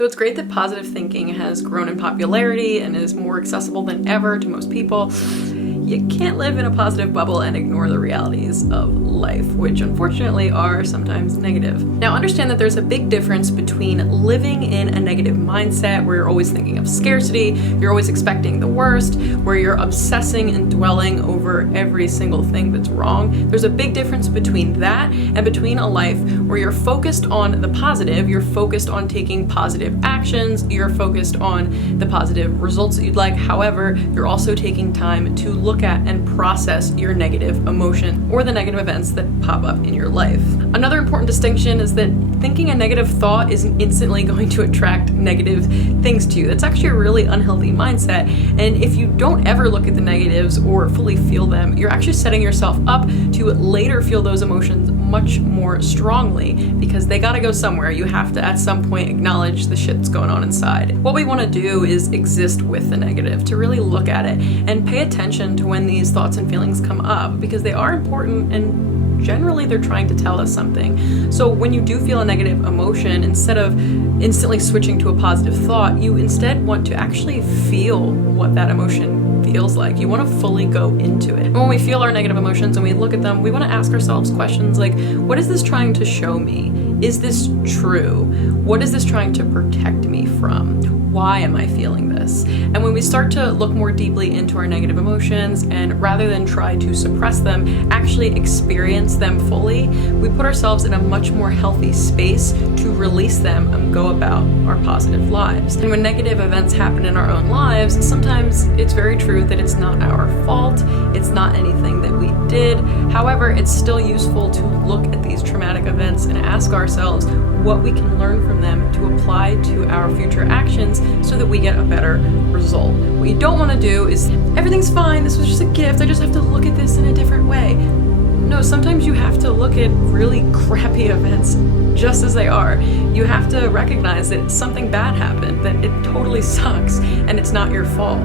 Though it's great that positive thinking has grown in popularity and is more accessible than ever to most people, you can't live in a positive bubble and ignore the realities of life, which unfortunately are sometimes negative. Now, understand that there's a big difference between living in a negative mindset where you're always thinking of scarcity, you're always expecting the worst, where you're obsessing and dwelling over every single thing that's wrong. There's a big difference between that and between a life where you're focused on the positive, you're focused on taking positive actions, you're focused on the positive results that you'd like. However, you're also taking time to look at and process your negative emotion or the negative events that pop up in your life. Another important distinction is that thinking a negative thought isn't instantly going to attract negative things to you. That's actually a really unhealthy mindset. And if you don't ever look at the negatives or fully feel them, you're actually setting yourself up to later feel those emotions much more strongly because they gotta go somewhere. You have to at some point acknowledge the shit that's going on inside. What we wanna do is exist with the negative, to really look at it and pay attention to when these thoughts and feelings come up because they are important and generally they're trying to tell us something. So when you do feel a negative emotion, instead of instantly switching to a positive thought, you instead want to actually feel what that emotion feels like. You want to fully go into it. And when we feel our negative emotions and we look at them, we want to ask ourselves questions like, what is this trying to show me? Is this true? What is this trying to protect me from? Why am I feeling this? And when we start to look more deeply into our negative emotions and rather than try to suppress them, actually experience them fully, we put ourselves in a much more healthy space to release them and go about our positive lives. And when negative events happen in our own lives, sometimes it's very true that it's not our fault, it's not anything that we did. However, it's still useful to look at these traumatic events and ask ourselves what we can learn from them to apply to our future actions so that we get a better result. What you don't want to do is, everything's fine, this was just a gift, I just have to look at this in a different way. No, sometimes you have to look at really crappy events just as they are. You have to recognize that something bad happened, that it totally sucks, and it's not your fault.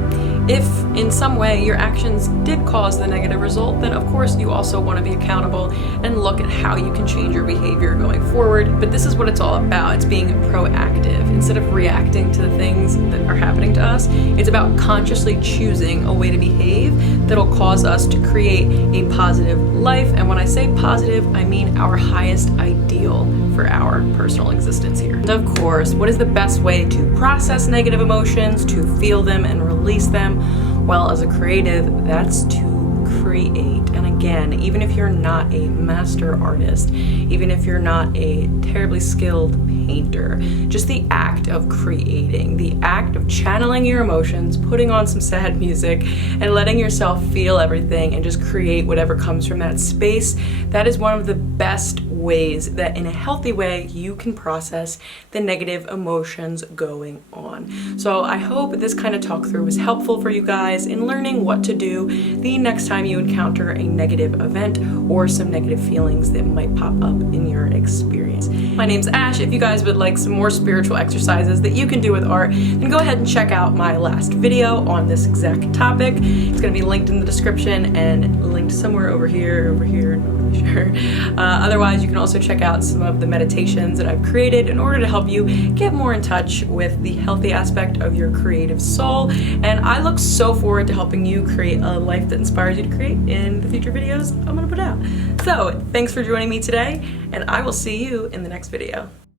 If in some way your actions did cause the negative result, then of course you also want to be accountable and look at how you can change your behavior going forward. But this is what it's all about. It's being proactive. Instead of reacting to the things that are happening to us, it's about consciously choosing a way to behave that'll cause us to create a positive life. And when I say positive, I mean our highest ideal for our personal existence here. And of course, what is the best way to process negative emotions, to feel them and release them? Well, as a creative, that's to create. And again, even if you're not a master artist, even if you're not a terribly skilled painter, just the act of creating, the act of channeling your emotions, putting on some sad music and letting yourself feel everything and just create whatever comes from that space, that is one of the best ways that in a healthy way you can process the negative emotions going on. So I hope this kind of talk through was helpful for you guys in learning what to do the next time you encounter a negative event or some negative feelings that might pop up in your experience. My name's Ash. If you guys would like some more spiritual exercises that you can do with art, then go ahead and check out my last video on this exact topic. It's going to be linked in the description and linked somewhere over here, not really sure. Otherwise, you can also check out some of the meditations that I've created in order to help you get more in touch with the healthy aspect of your creative soul. And I look so forward to helping you create a life that inspires you to create in the future videos I'm going to put out. So thanks for joining me today, and I will see you in the next video.